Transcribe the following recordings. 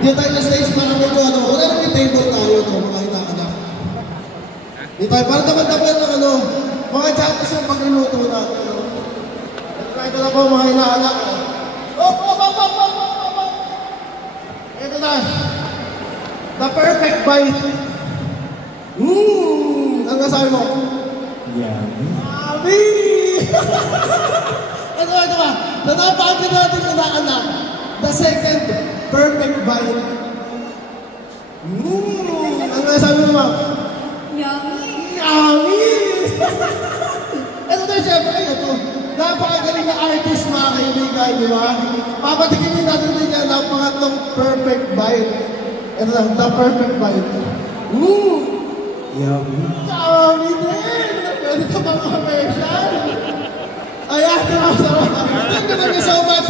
Dito tayo na stage para medyo ano. Wala na may table tayo ito, mga inaanak. Dito tayo, para taman-taman ng ano. Mga jackets yung pagluluto natin. Ito na po mga inaanak. Oh! Ito na. The perfect bite. Ang nasabi mo? Yummy! Ito ba? Natapagin natin yung inaanak. The second perfect bite. Ang nasabi mo? Yummy! Yummy! Ito na, syempre, ito. Napakagaling na artist, mga kaibigan, di ba? Papatikin din natin din yan ang pangatlong perfect bite. Ito lang, the perfect bite. Yummy. Yummy din! Pwede ka bang commercial? Ayan, thank you so much.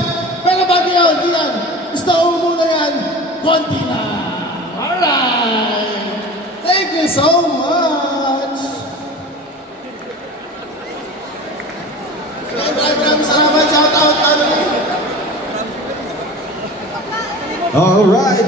Pero bago yun, Dian, gusto ko muna yan, konti na. Alright! Thank you so much! Maraming salamat, shout out, family! Alright.